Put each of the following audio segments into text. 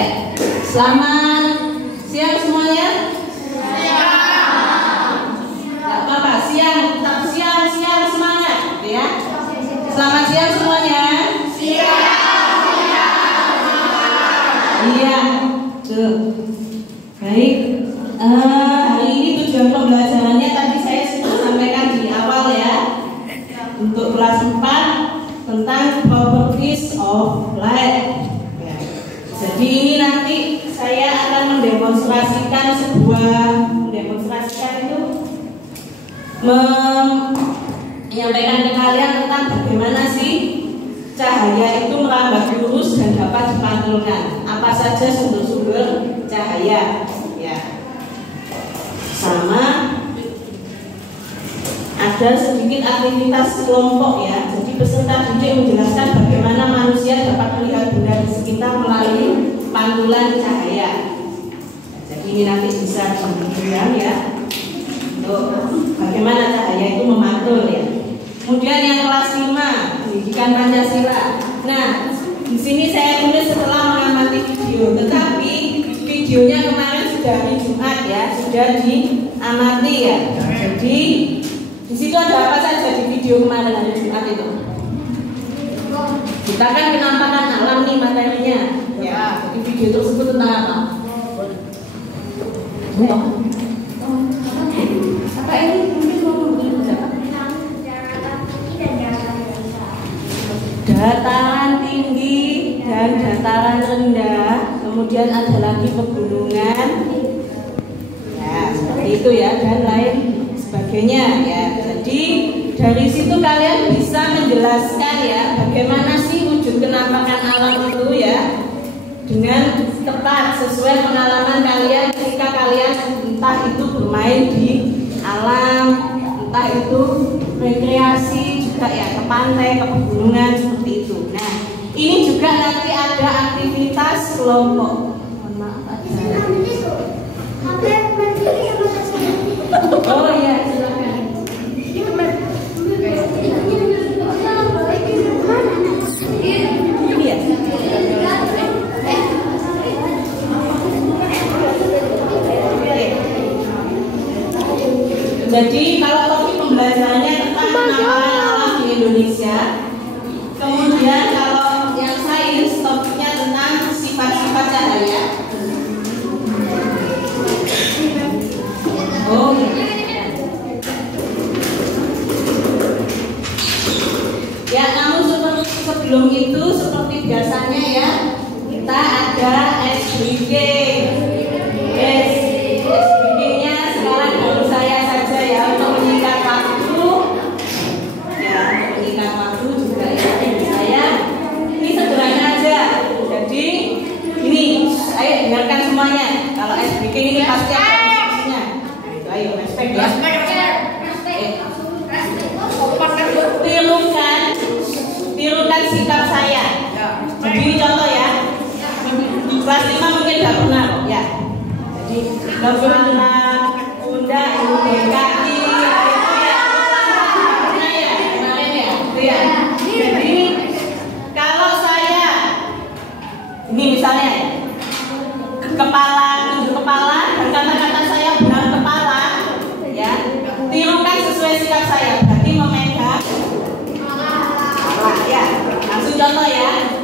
Ya, selamat siang semuanya. Gak apa-apa, siang semangat, ya. Selamat siang semuanya. Iya, tuh. Baik. Hari ini tujuan pembelajarannya tadi saya sudah sampaikan di awal ya. Untuk kelas 4 tentang properties of light. Ya. Jadi ini nanti saya akan mendemonstrasikan menyampaikan ke kalian tentang bagaimana sih cahaya itu merambat lurus dan dapat dipantulkan. Apa saja sumber-sumber cahaya, ya. Sama ada sedikit aktivitas kelompok ya. Jadi peserta didik menjelaskan bagaimana manusia dapat melihat benda di sekitar melalui pantulan cahaya. Jadi ini nanti bisa ditunjukkan ya untuk bagaimana cahaya itu memantul ya. Kemudian yang kelas 5 pendidikan Pancasila. Nah, di sini saya tulis setelah mengamati video, tetapi videonya kemarin sudah hari Jumat ya, sudah diamati ya. Jadi di situ ada apa saja di video kemarin hari Jumat itu? Kita kan penampakan alam nih materinya. Ya, jadi video tersebut tentang apa? Apa ini? Dataran tinggi dan dataran rendah, kemudian ada lagi pegunungan, ya seperti itu ya, dan lain sebagainya ya. Jadi dari situ kalian bisa menjelaskan ya bagaimana sih wujud kenampakan alam itu ya dengan tepat sesuai pengalaman kalian ketika kalian entah itu bermain di alam, entah itu rekreasi juga ya, ke pantai, ke pegunungan seperti itu. Nah, ini juga nanti ada aktivitas kelompok. Mohon maaf ada. Oh iya, silakan. Ini ya. Jadi kalau topik pembelajarannya tentang penampakan alam di Indonesia, kemudian kalau yang sains topiknya tentang sifat-sifat cahaya. Oh ya, namun sebelum itu seperti biasanya ya, kita ada SBG. SBG-nya sekarang baru saya saja ya, untuk meningkat waktu ya, meningkat waktu juga ya. Saya ini sederhana aja. Jadi ini, ayo dengarkan semuanya. Kalau SBG ini pasti ada instruksinya. Ayo respect ya. Tirukan sikap saya. Jadi contoh ya. Kelas 5 mungkin nggak pernah kok ya. Jadi kepala, pundak, lutut, kaki, itu ya. Pernah ya kemarin ya. Itu ya. Jadi kalau saya ini misalnya kepala, tunjuk kepala, dan kata-kata saya benar kepala, ya. Tirukan sesuai sikap saya. Berarti memegang kepala, ya. Langsung contoh ya.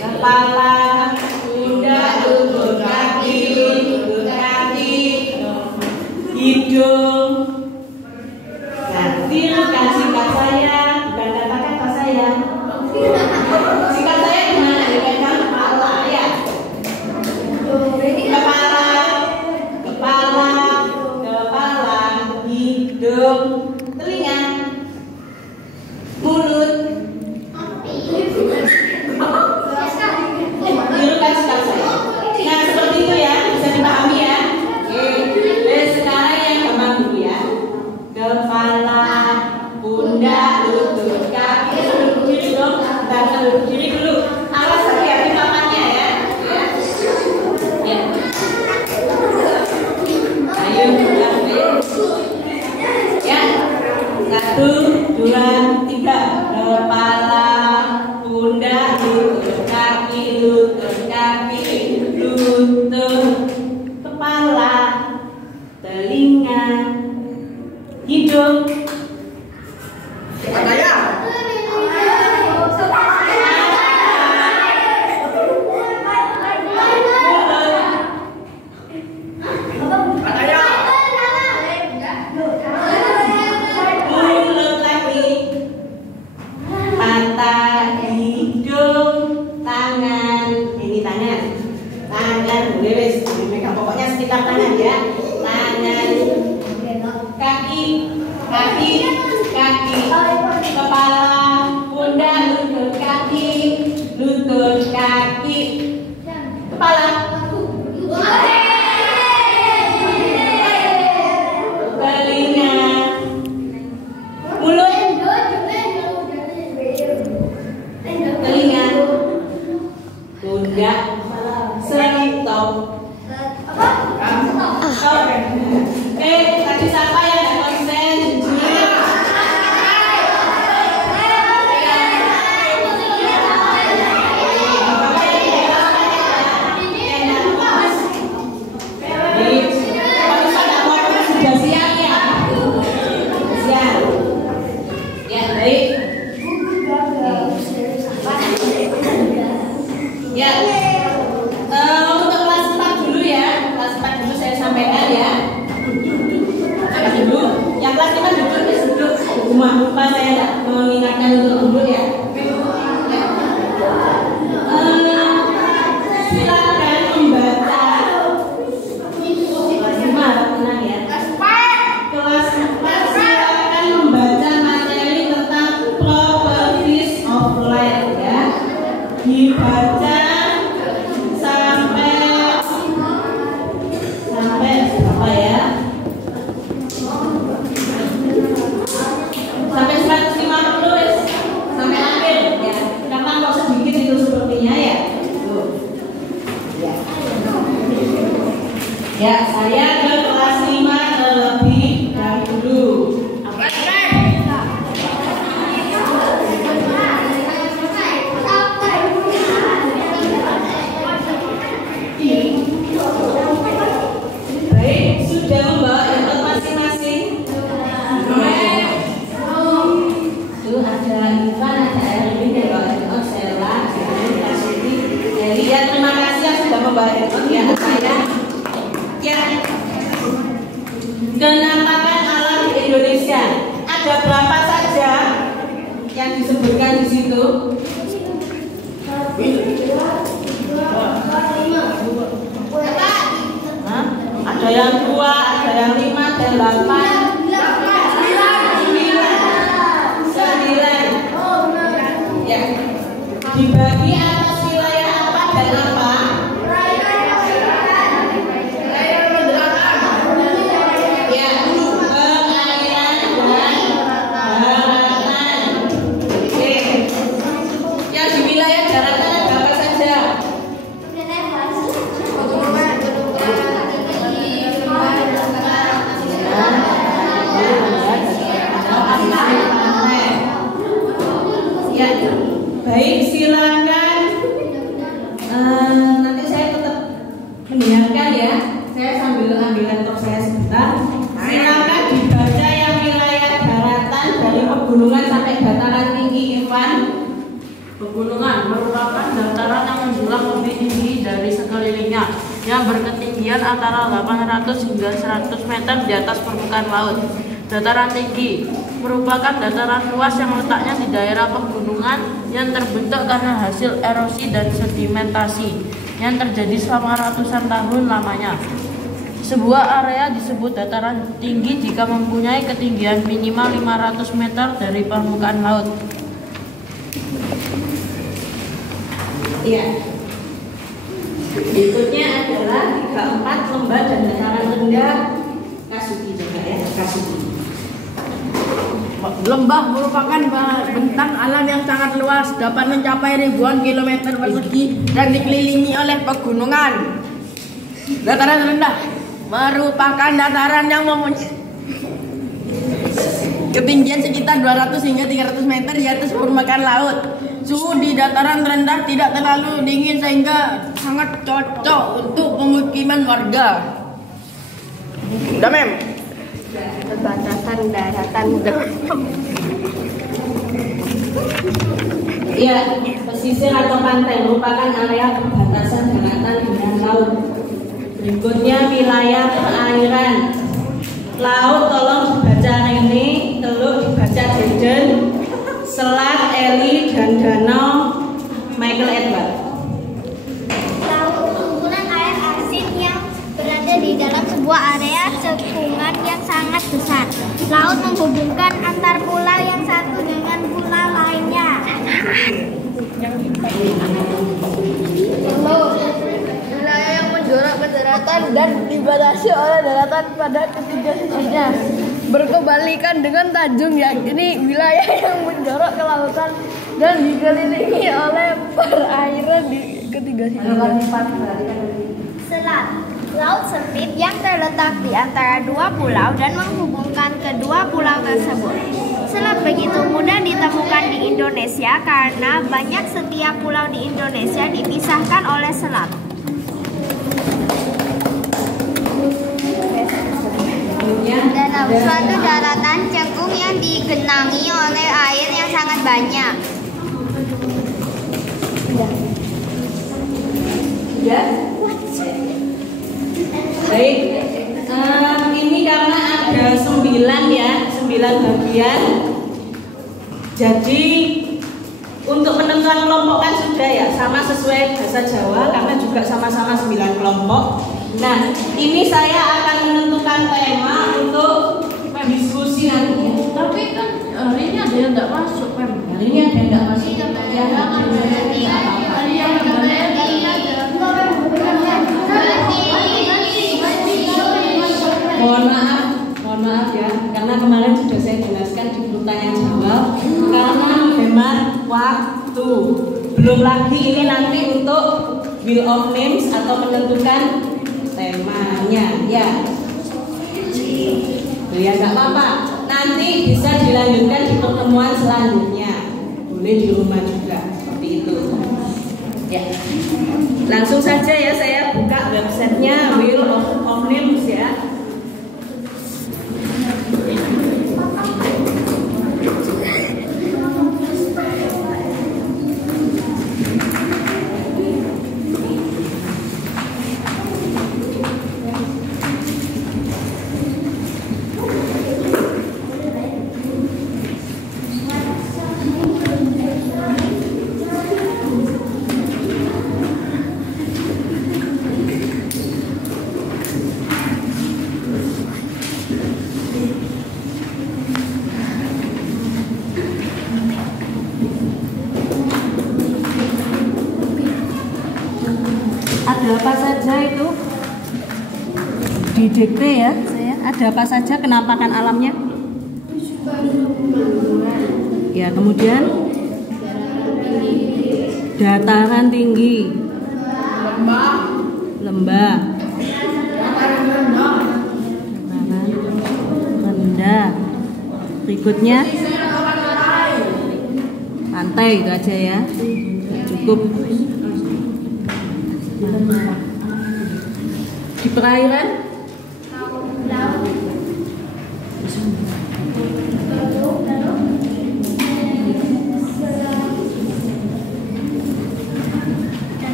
Kepala, pundak, lutut kaki, hidung. Nah, tirukan sikap saya, bukan kata-kata saya. Sikap saya gimana? Dipegang kepala, ya. Kepala, hidung, telinga, mulut. Tirukan sikap saya. Nah, seperti itu ya, bisa dipahami ya. Oke, sekarang yang gampang dulu ya. Kepala, pundak, lutut, kaki, duduk diri dong. Kita duduk diri dulu. Awas hati-hati papannya ya. Ya. Ayo, ya. 1, 2, 3. Kepala, pundak, lutut, kaki, Kepala, pundak, lutut kaki. Kepala. Telinga. Mulut. Telinga. Pundak. Stop. Tadi siapa yang ada konsen? Sudah siap ya? Siap. Ya, baik. Ya. Untuk kelas 4 dulu ya. Kelas 4 dulu saya sampaikan ya. Dulu. Yang kelas 5 duduk. Lupa saya nggak mengingatkan untuk duduk ya. Silakan membaca. Kelas 5 tenang ya. Kelas 4 silakan membaca materi tentang properties of light ya. Dibaca sampai apa ya? Sampai 150 sampai akhir ya. Karena kok sedikit itu sepertinya ya. Tuh. Ya. Ya, saya ke kelas 5 terlebih dahulu. Baik, sudah membawa iPad masing-masing? Tuh ada Ivan, ada Erwin, ada Mbak Sela, ada Siti, Eli. Ya, terima kasih yang sudah membawa iPad ya. Saya ya. Kenampakan alam di Indonesia ada berapa saja yang disebutkan di situ? Ada yang 2, ada yang 5, ada yang 8, 9. Ya. Dibagi atas wilayah apa dan apa? Ya, perairan dan daratan. Oke. Yang di wilayah daratan ada apa saja? Ya, baik, silakan. Nanti saya tetap mendengarkan ya. Saya sambil ambil laptop saya sebentar. Silakan dibaca yang wilayah daratan dari pegunungan sampai dataran tinggi, Ivan. Pegunungan merupakan dataran yang menjulang lebih tinggi dari sekelilingnya, yang berketinggian antara 800 hingga 100 meter di atas permukaan laut. Dataran tinggi merupakan dataran luas yang letaknya di daerah pegunungan yang terbentuk karena hasil erosi dan sedimentasi yang terjadi selama ratusan tahun lamanya. Sebuah area disebut dataran tinggi jika mempunyai ketinggian minimal 500 meter dari permukaan laut. Iya. Berikutnya adalah 34 lembah dan dataran rendah. Kasuki juga ya, Kasuki. Lembah merupakan bentang alam yang sangat luas, dapat mencapai ribuan kilometer persegi dan dikelilingi oleh pegunungan. Dataran rendah merupakan dataran yang mempunyai ketinggian sekitar 200 hingga 300 meter di atas permukaan laut. Suhu di dataran rendah tidak terlalu dingin sehingga sangat cocok untuk pemukiman warga. Udah, Mem? Perbatasan daratan. Ya, pesisir atau pantai merupakan area perbatasan daratan dengan laut. Berikutnya wilayah perairan. Laut tolong dibaca Rene, Teluk dibaca Deden, Selat, Eli, dan Danau Michael Edward. Laut kumpulan air asin yang berada di dalam sebuah area cekungan yang sangat besar. Laut menghubungkan antar pulau yang satu dibatasi oleh daratan pada ketiga sisinya. Berkebalikan dengan Tanjung, yakni wilayah yang menjorok ke lautan dan dikelilingi oleh perairan di ketiga sisinya. Selat, laut sempit yang terletak di antara dua pulau dan menghubungkan kedua pulau tersebut. Selat begitu mudah ditemukan di Indonesia karena banyak setiap pulau di Indonesia dipisahkan oleh selat. Danau, suatu daratan cekung yang digenangi oleh air yang sangat banyak. Ya. Baik. Ini karena ada 9 ya, 9 bagian. Jadi untuk penentuan kelompok kan sudah ya, sama sesuai bahasa Jawa karena juga sama-sama 9 kelompok. Nah, ini saya akan menentukan tema untuk diskusi nanti. Tapi kan hari ini ada yang tidak masuk, Pem. Hari ini ada yang tidak masuk. Mohon maaf ya, karena kemarin sudah saya jelaskan di grup tanya jawab karena hemat waktu. Belum lagi ini nanti untuk Wheel of Names atau menentukan temanya ya. Ya nggak apa-apa, nanti bisa dilanjutkan di pertemuan selanjutnya. Boleh di rumah juga seperti itu. Ya, langsung saja ya saya buka websitenya Wheel of Names ya. Ada apa saja itu didikte ya saya, ada apa saja kenampakan alamnya ya, kemudian dataran tinggi, lembah, dataran rendah, berikutnya pantai, itu aja ya, cukup. Di perairan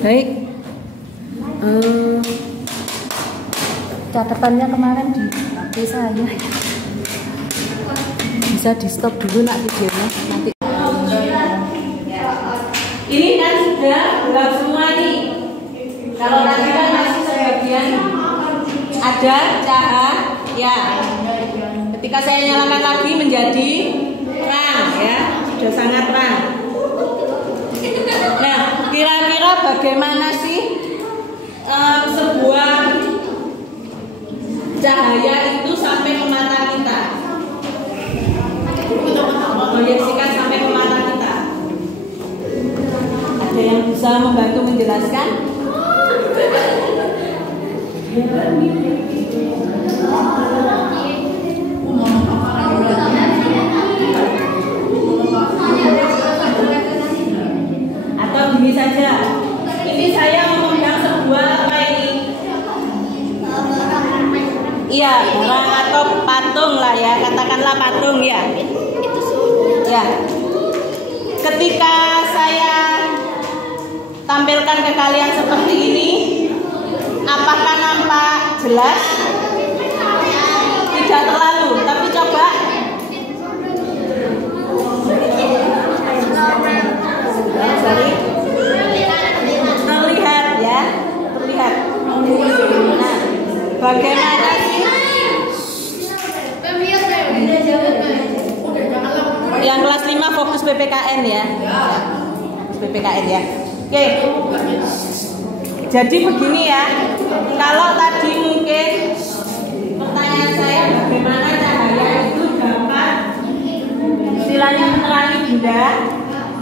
baik. Catatannya kemarin di HP saya, bisa di stop dulu nak videonya nanti. Ini kan sudah gelap semua nih. Kalau tadi kan masih sebagian ada cahaya. Ketika saya nyalakan lagi menjadi terang ya, sudah sangat terang. Nah, kira-kira bagaimana sih sebuah cahaya itu sampai ke mata kita? Proyeksikan sampai ke mata kita. Ada yang bisa membantu menjelaskan? Atau gini saja, ini saya memegang sebuah apa ini? Iya, barang atau patung lah ya, katakanlah patung ya. Ya, ketika saya tampilkan ke kalian seperti ini, apakah nampak jelas? Tidak terlalu, tapi coba. Terlihat ya, terlihat. Nah, bagaimana sih? Yang kelas 5 fokus PPKN ya. PPKN ya. Oke. Jadi begini ya, kalau tadi mungkin pertanyaan saya bagaimana cahaya itu dapat istilahnya menerangi benda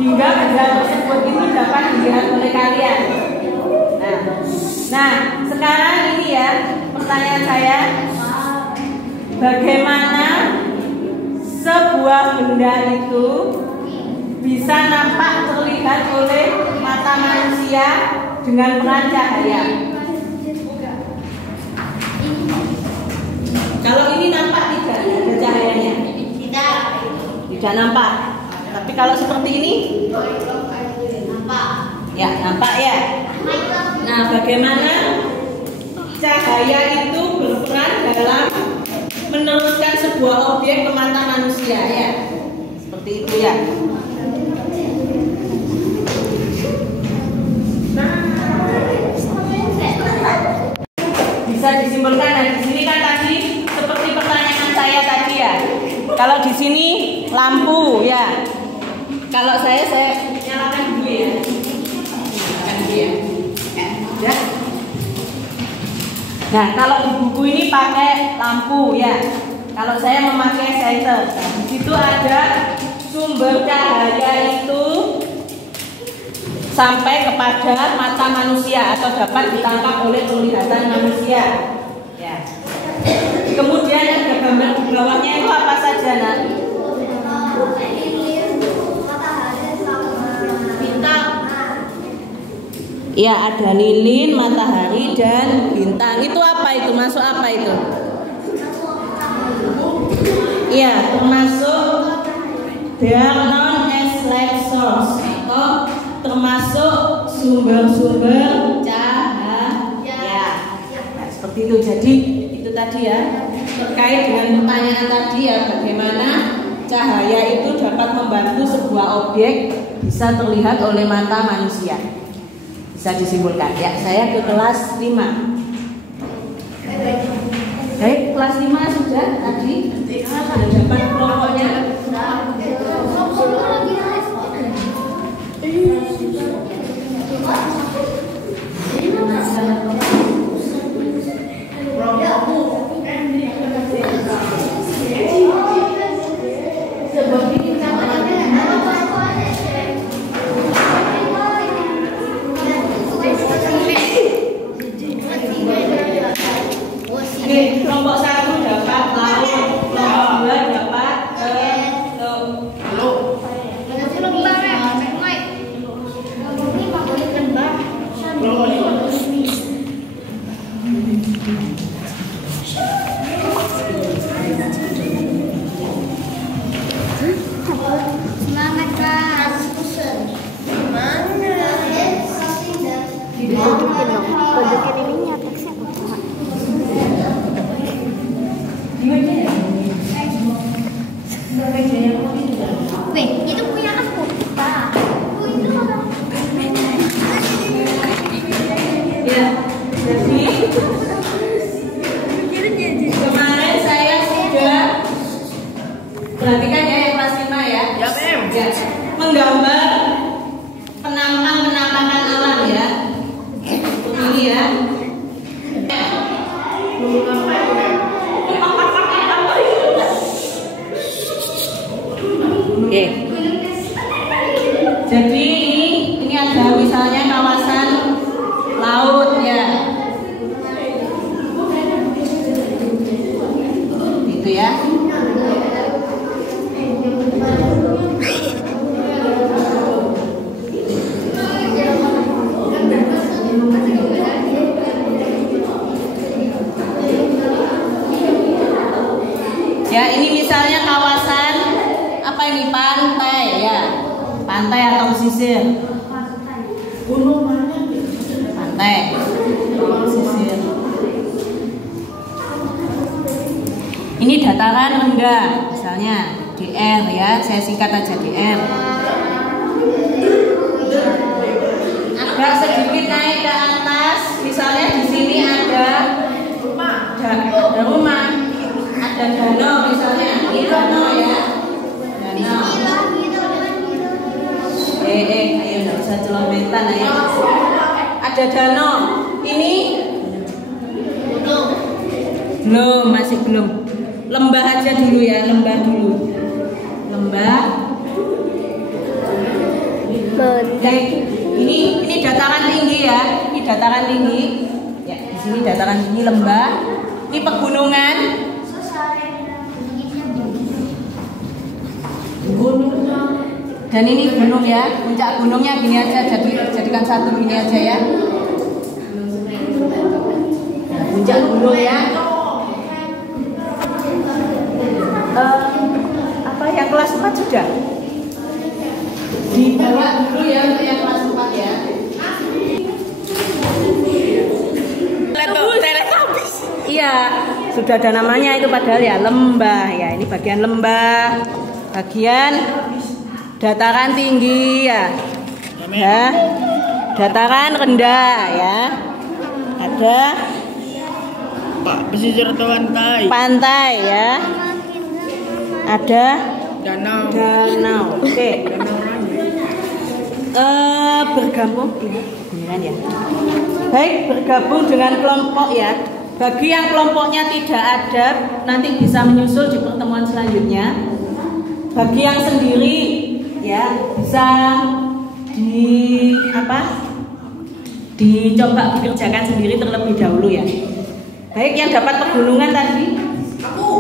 hingga benda tersebut itu dapat dilihat oleh kalian. Nah, sekarang ini ya pertanyaan saya, bagaimana sebuah benda itu bisa nampak terlihat oleh mata manusia dengan peran cahaya? Kalau ini nampak tidak ada cahayanya? Tidak nampak. Tapi kalau seperti ini? Ya, nampak ya. Nah, bagaimana cahaya itu berperan dalam meneruskan sebuah objek ke mata manusia ya? Seperti itu ya. Bisa disimpulkan dari sini kan tadi seperti pertanyaan saya tadi ya. Kalau di sini lampu ya. Kalau saya nyalakan dulu ya. Nyalakan dulu ya. Ya. Nah, kalau di buku ini pakai lampu ya. Kalau saya memakai senter. Nah, di situ ada sumber cahaya itu sampai kepada mata manusia atau dapat ditangkap oleh penglihatan manusia. Ya. Kemudian ada gambar di bawahnya itu apa saja, Nak? Bintang. Ya, ada lilin, matahari dan bintang. Itu apa itu? Masuk apa itu? Ya, termasuk they are known as light source atau termasuk sumber-sumber cahaya. Nah, seperti itu. Jadi itu tadi ya terkait dengan pertanyaan tadi ya, bagaimana cahaya itu dapat membantu sebuah objek bisa terlihat oleh mata manusia. Bisa disimpulkan ya. Saya ke kelas 5. Baik, kelas 5 sudah tadi sudah dapat kelompoknya. Kelompok 1 dapat laut, kelompok 2 dapat Semangat kelas. Tunjukin ininya teksnya. Weh, itu punya aku. ya. Jadi kemarin saya sudah perhatikan ya yang kelas 5 ya. Ya, menggambar penampakan alam ya. Ini ya. Oke. Jadi ini ada misalnya kawasan laut ya. Itu ya. Ya, ini misalnya kawasan apa ini, pantai ya. Pantai atau pesisir? Pantai. Pesisir. Ini dataran rendah, misalnya DR ya, saya singkat aja DR. Agak sedikit naik ke atas, misalnya di sini ada rumah, ada danau misalnya, ini danau ya, danau. Ayo nggak usah celometan ayo. Ada danau. Ini belum, masih belum. Lembah aja dulu ya, lembah dulu. Lembah. Oke, ini dataran tinggi ya. Ini dataran tinggi. Ya, di sini dataran tinggi, lembah. Ini pegunungan. Dan ini gunung ya. Puncak gunungnya gini aja, jadikan satu gini aja ya. Nah, puncak gunung ya. Apa yang kelas 4 sudah? Dibawa dulu ya untuk yang kelas 4 ya. Teletabis. Iya, sudah ada namanya itu padahal ya, lembah ya. Ini bagian lembah, bagian dataran tinggi ya. Ya. Dataran rendah ya. Ada pesisir pantai. Pantai ya. Ada Danau. Danau. Oke. Bergabung beneran ya. Baik, bergabung dengan kelompok ya. Bagi yang kelompoknya tidak ada, nanti bisa menyusul di pertemuan selanjutnya. Bagi yang sendiri ya, bisa dicoba dikerjakan sendiri terlebih dahulu ya. Baik, yang dapat pegunungan tadi aku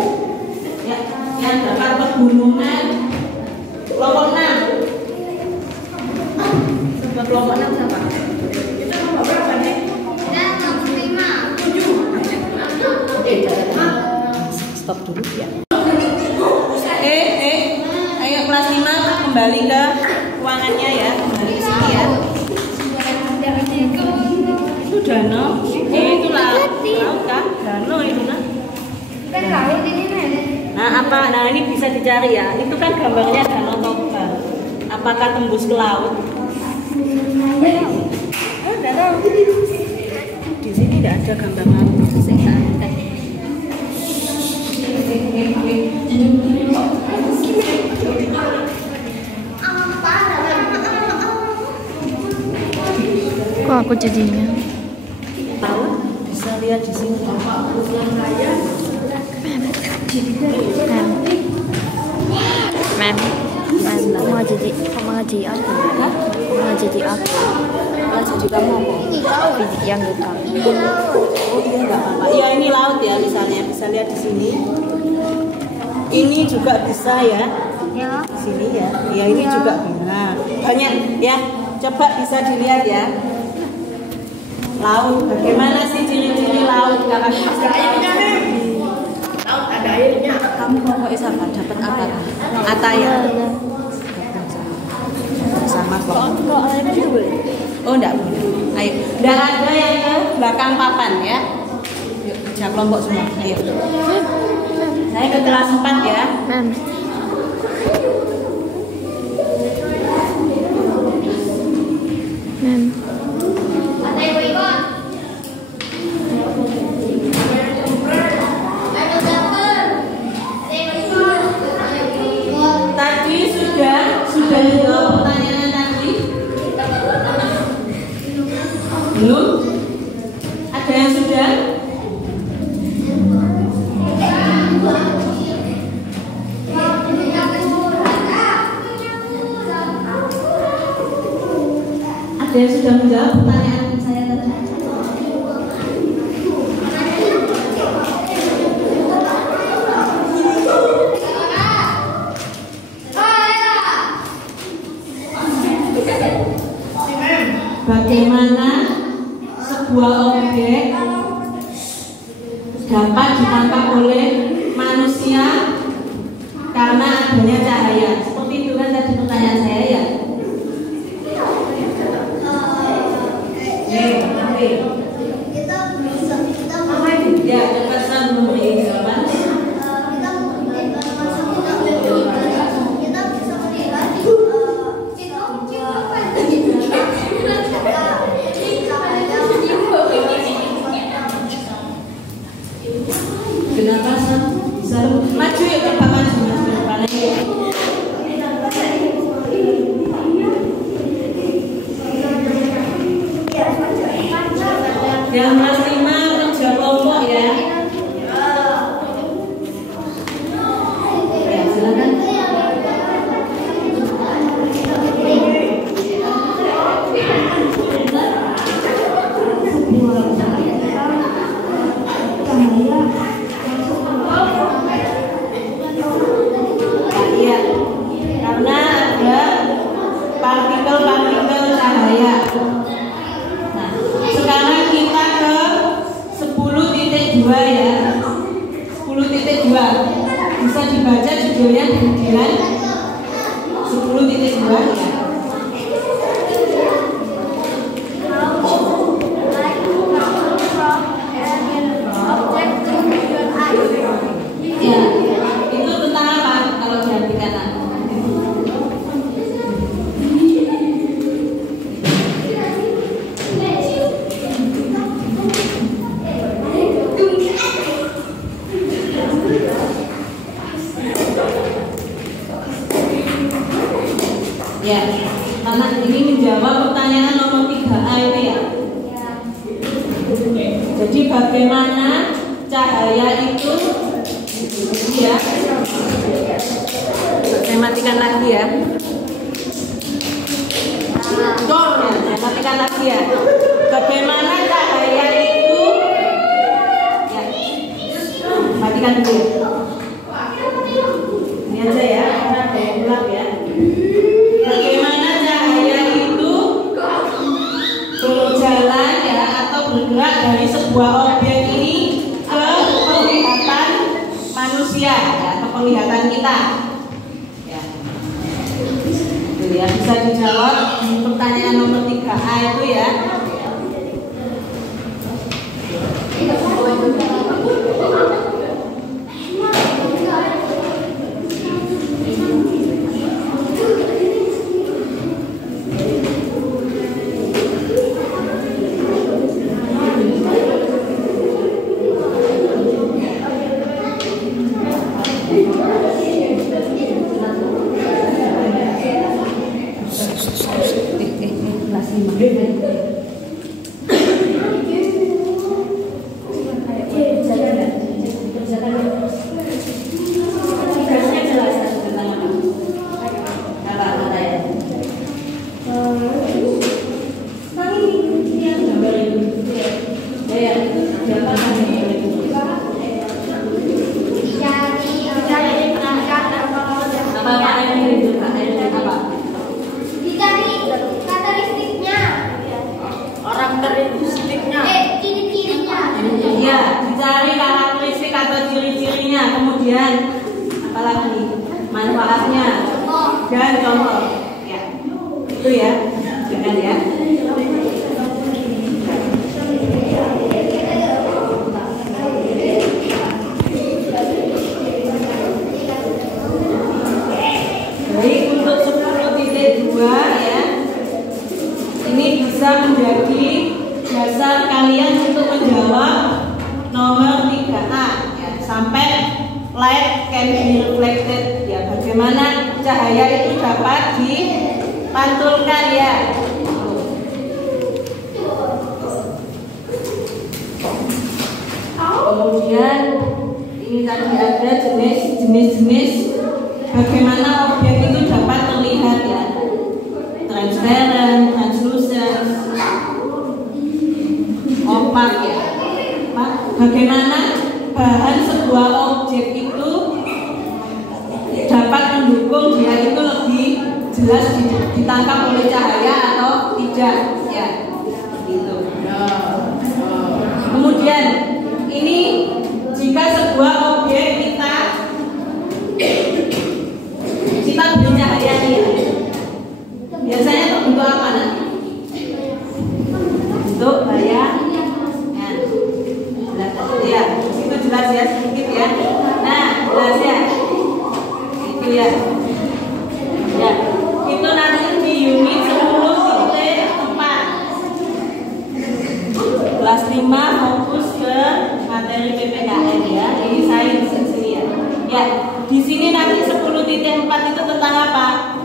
ya, yang dapat pegunungan kelompok 6. Coba kelompok 6 siapa? Kita nomor berapa nih? Stop dulu ya. Ayo kelas 5 kembali ke ruangannya ya, kembali ke sini ya. Itu danau, itu laut kah? Danau itu nah. Kan laut ini Nah apa? Nah ini bisa dicari ya. Itu kan gambarnya Danau Toba. Apakah tembus ke laut? Danau. Di sini tidak ada gambar laut. Kok aku jadinya? Laut bisa lihat di sini. Mem, mau jadi apa? Hah? Mau jadi apa? Jadi kamu apa? Yang bukan. Oh iya nggak apa-apa. Iya ini laut ya misalnya, bisa lihat di sini. Ini juga bisa ya. Ya. Di sini ya. Ya ini juga nah, banyak ya. Coba bisa dilihat ya. Laut. Bagaimana sih ciri-ciri laut? Karakteristik laut. Laut ada airnya. Kamu mau apa? Dapat apa? Ataya. Sama kok. Oh enggak boleh. Ayo. Enggak ada yang ke belakang papan ya. Yuk, kerja kelompok semua. Ayo. Saya ke kelas 4 ya. Mem. Mem. Tadi sudah jawab pertanyaan tadi? Belum? Ada yang sudah? Ada yang sudah menjawab pertanyaan saya tadi? Bagaimana sebuah objek dapat ditangkap oleh manusia karena adanya cahaya? Seperti itu kan tadi pertanyaan saya ya. Ya, cepat saya memberi jawaban. Kenapa bisa maju ya, coba maju depan aja. Yang kelas 5 kerja kelompok ya. Ya, silakan. Iya, karena ada partikel-partikel cahaya. Nah, sekarang kita ke 10.2 ya. 10.2 bisa dibaca judulnya kemudian 10.2 ya. Ya, itu tentang apa kalau diartikan? Ya, karena ini menjawab pertanyaan nomor 3A itu ya. Jadi bagaimana cahaya itu ya. Saya matikan lagi ya. Saya matikan lagi ya. Bagaimana cahaya itu ya. Matikan dulu. Ini aja ya, kita ulang ya. Bagaimana cahaya itu berjalan ya atau bergerak dari sebuah objek ini ke penglihatan manusia ya, ke penglihatan kita ya. Itu ya, bisa dijawab pertanyaan nomor 3A itu ya. Ya, dicari karakteristik atau ciri-cirinya, kemudian apalagi manfaatnya dan contoh. Ya, itu ya, jangan ya. Baik, untuk 10.2 ya, ini bisa menjadi dasar kalian untuk menjawab nomor 3A ya, sampai light can be reflected ya, bagaimana cahaya itu dapat dipantulkan ya. Kemudian ini tadi ada jenis-jenis bagaimana objek itu dapat terlihat ya, transparent, translucent, opak ya. Bagaimana bahan sebuah objek itu dapat mendukung dia itu lebih jelas ditangkap oleh cahaya atau tidak ya, gitu. Kemudian ini jika sebuah objek kita beri cahaya ya, biasanya terbentuk apa nanti? Bentuk bayangan. Ya, itu jelas ya, sedikit ya. Nah, jelas ya. Itu ya. Ya, itu nanti di unit 10.4. Kelas 5 fokus ke materi PPKN ya. Ini sains di sini ya. Ya, di sini nanti 10.4 itu tentang apa?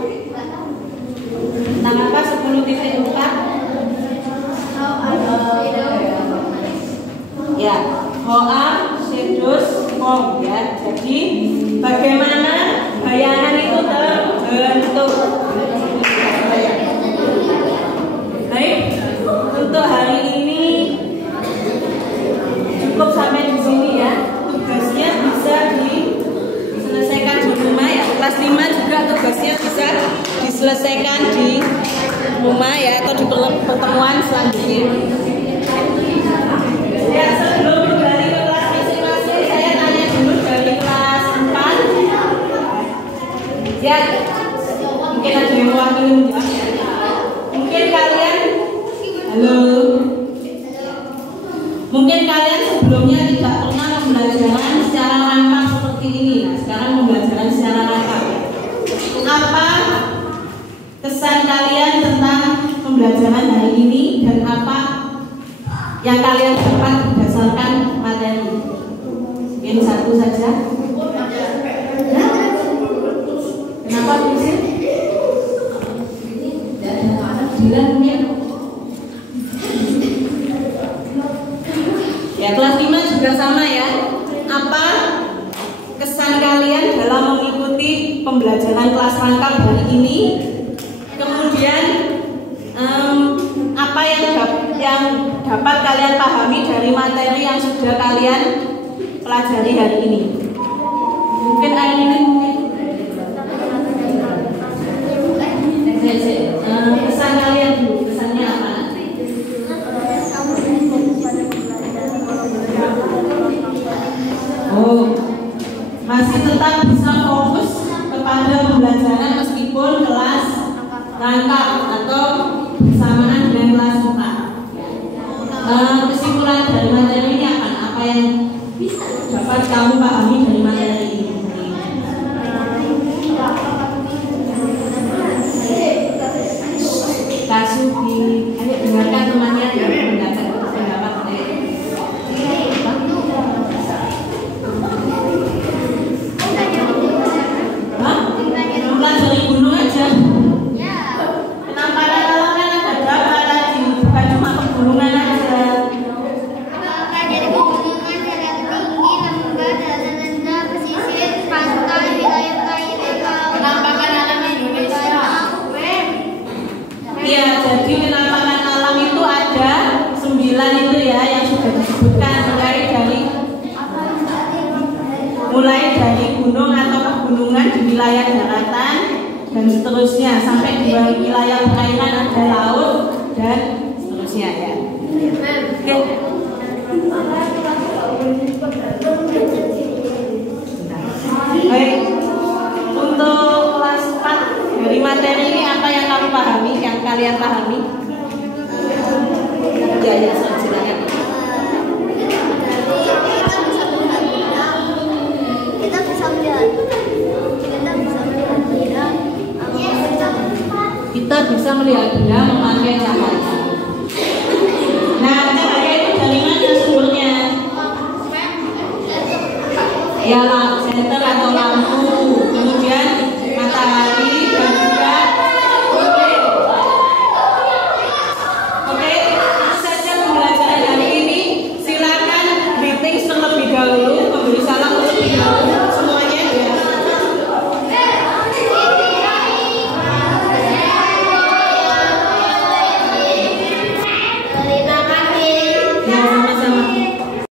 Tentang apa 10.4? Ya, hoa, sedus, pom ya. Jadi bagaimana bayangan itu terbentuk? Baik, untuk hari ini cukup sampai di sini ya. Tugasnya bisa diselesaikan di rumah ya. Kelas 5 juga tugasnya bisa diselesaikan di rumah ya, atau di pertemuan selanjutnya. Ya, sebelum kembali ke kelas masing-masing, saya tanya dulu dari kelas 4. Ya, mungkin ada yang mewakili menjawab ya. Mungkin kalian, halo. Mungkin kalian sebelumnya tidak pernah pembelajaran secara rangkap seperti ini. Nah, sekarang pembelajaran secara rangkap. Apa kesan kalian tentang pembelajaran hari ini dan apa yang kalian dapat berdasarkan materi? Mungkin satu saja. Kenapa bisa? Ya, kelas 5 juga sama ya. Apa kesan kalian dalam mengikuti pembelajaran kelas rangkap hari ini? Kemudian apa yang dapat kalian pahami dari materi yang sudah kalian pelajari hari ini? Mungkin hari ini kesan kalian dulu, kesannya apa? Oh, masih tetap bisa fokus kepada pembelajaran meskipun kelas rangkap atau bersamaan dengan kelas 4. Kesimpulan dari materi ini apa? Apa yang dapat kamu pahami dari materi ini? Kasubi, ayo dengarkan temannya yang pendapat. Hah? Mempelajari gunung aja. Penampakan alam kan ada berapa tadi? Bukan cuma pegunungan aja. Mempelajari pegunungan, daerah tinggi, lembah, daerah rendah, pesisir, pantai, wilayah perairan, Penampakan alam Indonesia. Iya, jadi penampakan alam itu ada 9 itu ya yang sudah disebutkan, mulai dari gunung atau pegunungan di wilayah daratan dan seterusnya sampai di wilayah perairan ada laut dan seterusnya ya. Oke. Baik. Untuk kelas 4 dari materi ini apa yang kamu pahami, yang kalian pahami? Ya, silakan. kita bisa melihat benda memakai cahaya. Nah, cahaya itu dari mana sumbernya? Ya, senter atau lampu, kemudian matahari.